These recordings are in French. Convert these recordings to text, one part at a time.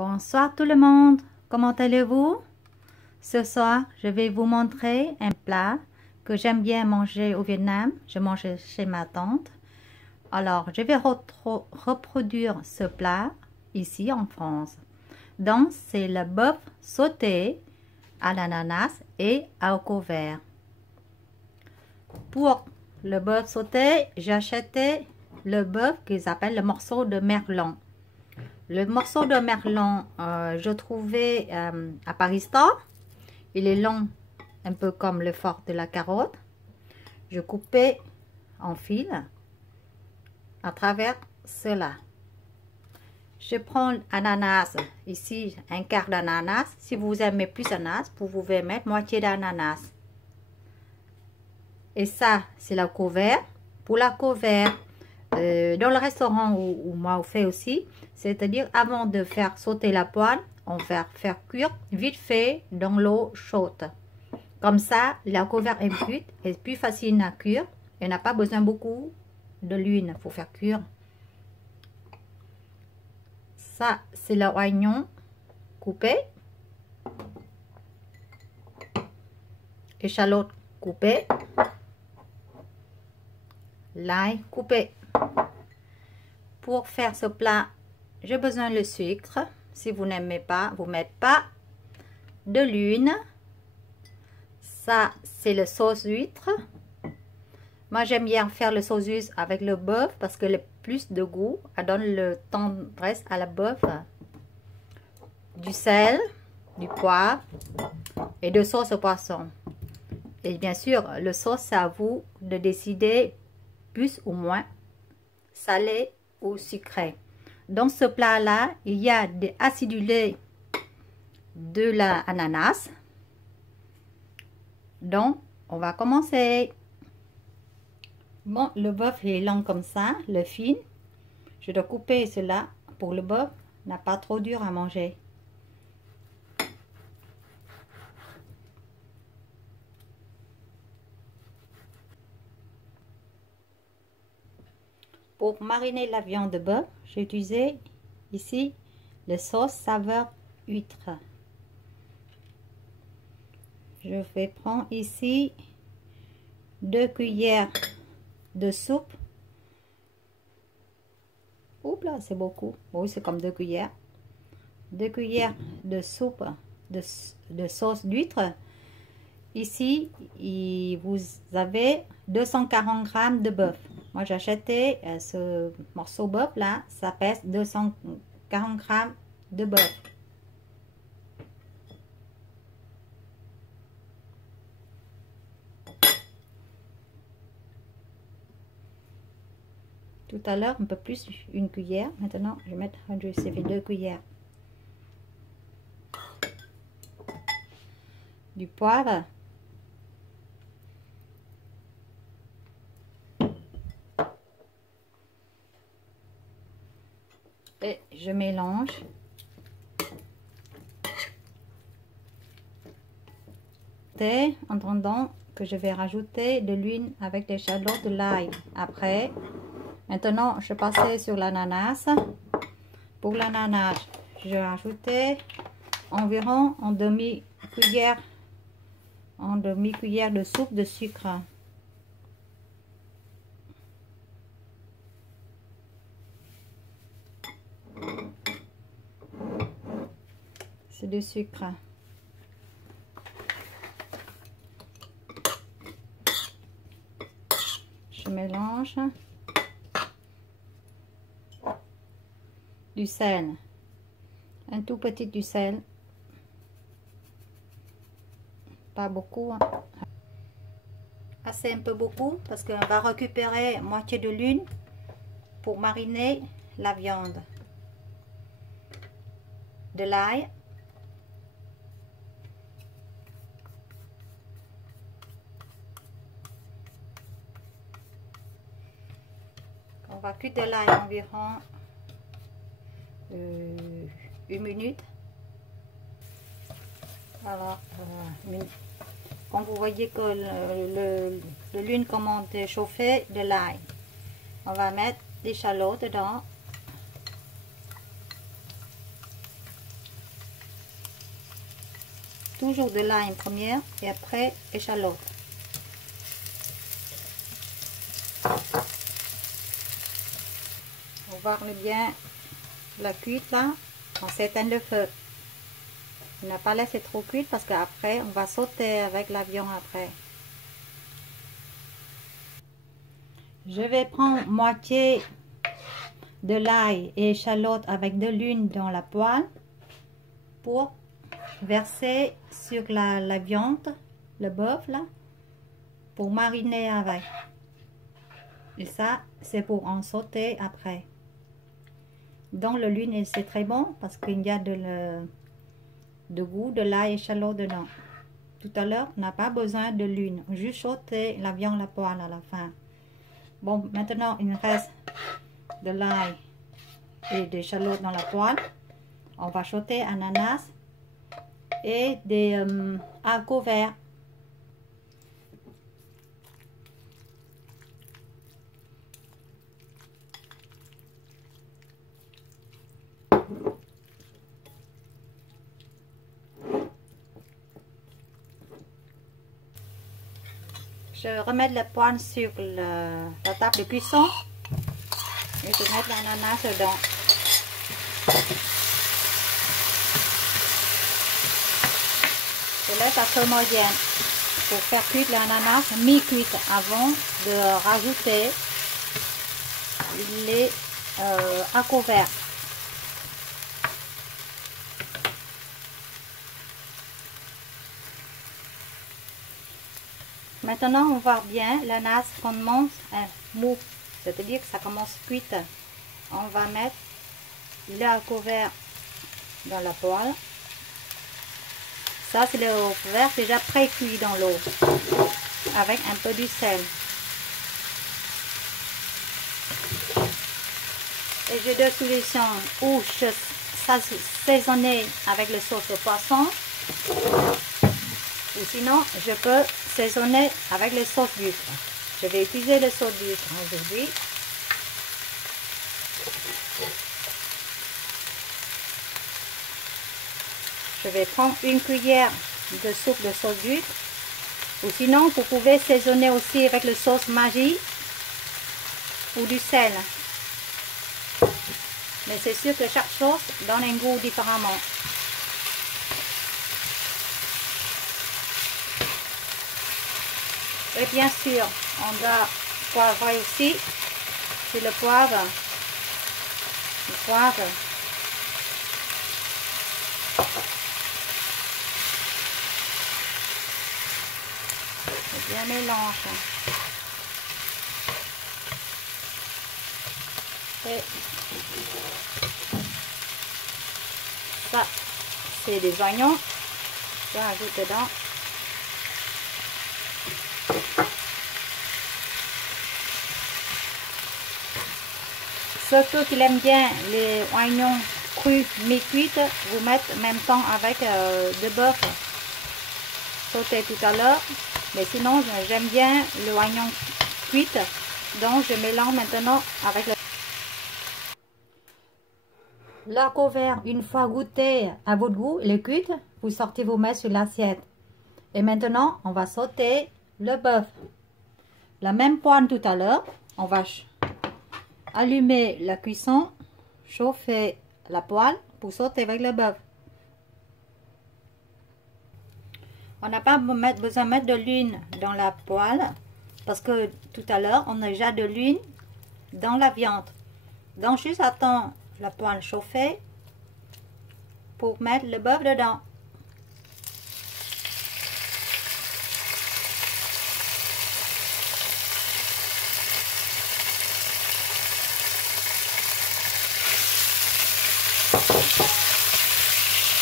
Bonsoir tout le monde, comment allez-vous? Ce soir, je vais vous montrer un plat que j'aime bien manger au Vietnam. Je mange chez ma tante. Alors, je vais reproduire ce plat ici en France. Donc, c'est le bœuf sauté à l'ananas et à couvert. Pour le bœuf sauté, j'ai acheté le bœuf qu'ils appellent le morceau de merlan. Le morceau de merlan, je trouvais à Paris Store. Il est long, un peu comme le fort de la carotte. Je coupais en fil à travers cela. Je prends ananas, ici un quart d'ananas. Si vous aimez plus d'ananas, vous pouvez mettre moitié d'ananas. Et ça, c'est la couvert. Pour la couvert, dans le restaurant où moi on fait aussi, c'est-à-dire avant de faire sauter la poêle, on va faire cuire vite fait dans l'eau chaude. Comme ça, la couvert est cuite et plus facile à cuire. Et n'a pas besoin beaucoup de l'huile pour faire cuire. Ça, c'est l'oignon coupé. Échalote coupée. L'ail coupé. Pour faire ce plat, j'ai besoin de sucre. Si vous n'aimez pas, vous ne mettez pas de l'huile. Ça, c'est le sauce huître. Moi, j'aime bien faire le sauce huître avec le bœuf parce que le plus de goût, elle donne le tendresse à la bœuf. Du sel, du poivre et de sauce au poisson. Et bien sûr, le sauce, c'est à vous de décider plus ou moins salé ou sucré. Dans ce plat-là, il y a des acidulés de l'ananas. Donc, on va commencer. Bon, le bœuf est long comme ça, le fin. Je dois couper cela pour le bœuf n'a pas trop dur à manger. Pour mariner la viande de bœuf, j'ai utilisé ici le sauce saveur huître. Je vais prendre ici 2 cuillères de soupe. Oups là, c'est beaucoup. Bon, c'est comme 2 cuillères. 2 cuillères de soupe de sauce d'huître. Ici, vous avez 240 g de bœuf. Moi, j'ai acheté ce morceau de bœuf là. Ça pèse 240 g de bœuf. Tout à l'heure, un peu plus, 1 cuillère. Maintenant, je vais mettre, ça fait 2 cuillères. Du poivre. Et je mélange. Et en attendant que je vais rajouter de l'huile avec l'échalote de l'ail. Après, maintenant, je passais sur l'ananas. Pour l'ananas, je vais rajouter environ en demi-cuillère de soupe de sucre. C'est du sucre. Je mélange. Du sel. Un tout petit du sel. Pas beaucoup. Hein. Assez un peu beaucoup parce qu'on va récupérer moitié de l'huile pour mariner la viande. De l'ail. On va cuire de l'ail environ 1 minute. Alors, quand vous voyez que l'huile commence à chauffer, de l'ail, on va mettre l'échalote dedans. toujours de l'ail en première et après échalote. On va voir bien la cuite là, on s'éteint le feu. On n'a pas laissé trop cuite parce qu'après on va sauter avec la viande après. Je vais prendre moitié de l'ail et échalote avec de l'huile dans la poêle pour verser sur la viande, le bœuf là, pour mariner avec. Et ça, c'est pour en sauter après. Dans le l'huile, c'est très bon parce qu'il y a de goût de l'ail et échalote dedans. Tout à l'heure, on n'a pas besoin de l'huile, juste sauter la viande à la poêle à la fin. Bon, maintenant, il reste de l'ail et des échalotes dans la poêle. On va sauter ananas et des haricots verts. Je remets la poêle sur la table de cuisson et je mets l'ananas dedans. Je laisse à feu moyen pour faire cuire l'ananas mi-cuite avant de rajouter les haricots verts. Maintenant, on voit bien l'ananas commence mou, c'est-à-dire que ça commence cuite. On va mettre les haricots verts dans la poêle. Ça, c'est le haricots verts déjà pré-cuit dans l'eau avec un peu de sel. Et j'ai deux solutions où je saisonner avec le sauce au poisson, ou sinon je peux saisonner avec les sauces d'huîtres. Je vais utiliser les sauces d'huîtres aujourd'hui. Je vais prendre une cuillère de soupe de sauce d'huître, ou sinon vous pouvez saisonner aussi avec le sauce Maggi ou du sel. Mais c'est sûr que chaque sauce donne un goût différemment. Et bien sûr, on doit poivrer aussi. C'est le poivre. Le poivre. Et bien mélange. Et ça, c'est des oignons. Je rajoute dedans. Ceux qui aiment bien les oignons crus mi-cuits, vous mettez en même temps avec de bœuf sauté tout à l'heure. Mais sinon, j'aime bien le oignon cuit, donc je mélange maintenant avec le haricots vert. Une fois goûté à votre goût, il est cuit, vous sortez vos mains sur l'assiette. Et maintenant, on va sauter le bœuf. La même poêle tout à l'heure, on va allumer la cuisson, chauffer la poêle pour sauter avec le bœuf. On n'a pas besoin de mettre de l'huile dans la poêle parce que tout à l'heure on a déjà de l'huile dans la viande. Donc juste attends la poêle chauffée pour mettre le bœuf dedans.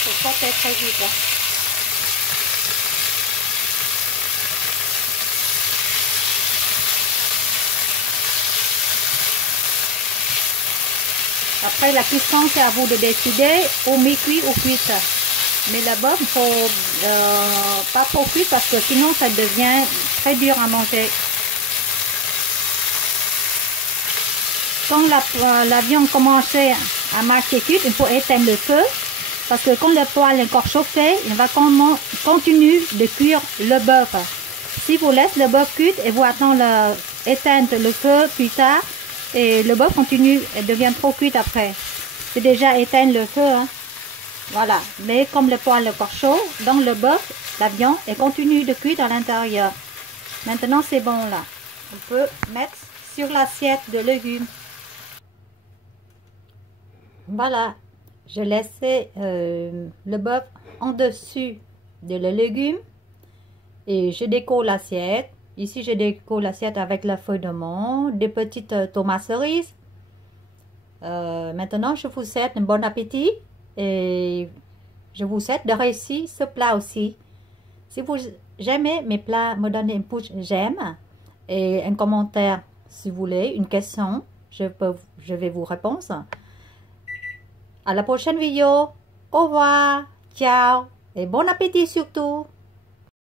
Faut sauter très vite. Après la cuisson, c'est à vous de décider au mi-cuit ou cuite. Mais le bœuf, il ne faut pas trop cuit parce que sinon ça devient très dur à manger. Quand la viande commence à marquer cuite, il faut éteindre le feu parce que quand le poêle est encore chauffé, il va continuer de cuire le bœuf. Si vous laissez le bœuf cuire et vous attendez éteindre le feu plus tard, et le bœuf continue et devient trop cuit après. C'est déjà éteindre le feu, hein. Voilà, mais comme le poêle est encore chaud, donc le bœuf, la viande, et continue de cuire à l'intérieur. Maintenant c'est bon là. On peut mettre sur l'assiette de légumes. Voilà, je laissais le bœuf en dessus de le légume et je décore l'assiette. Ici je décore l'assiette avec la feuille de menthe, des petites tomates cerises. Maintenant je vous souhaite un bon appétit et je vous souhaite de réussir ce plat aussi. Si vous aimez mes plats, me donnez un pouce j'aime et un commentaire si vous voulez, une question, je vais vous répondre. À la prochaine vidéo. Au revoir. Ciao. Et bon appétit surtout.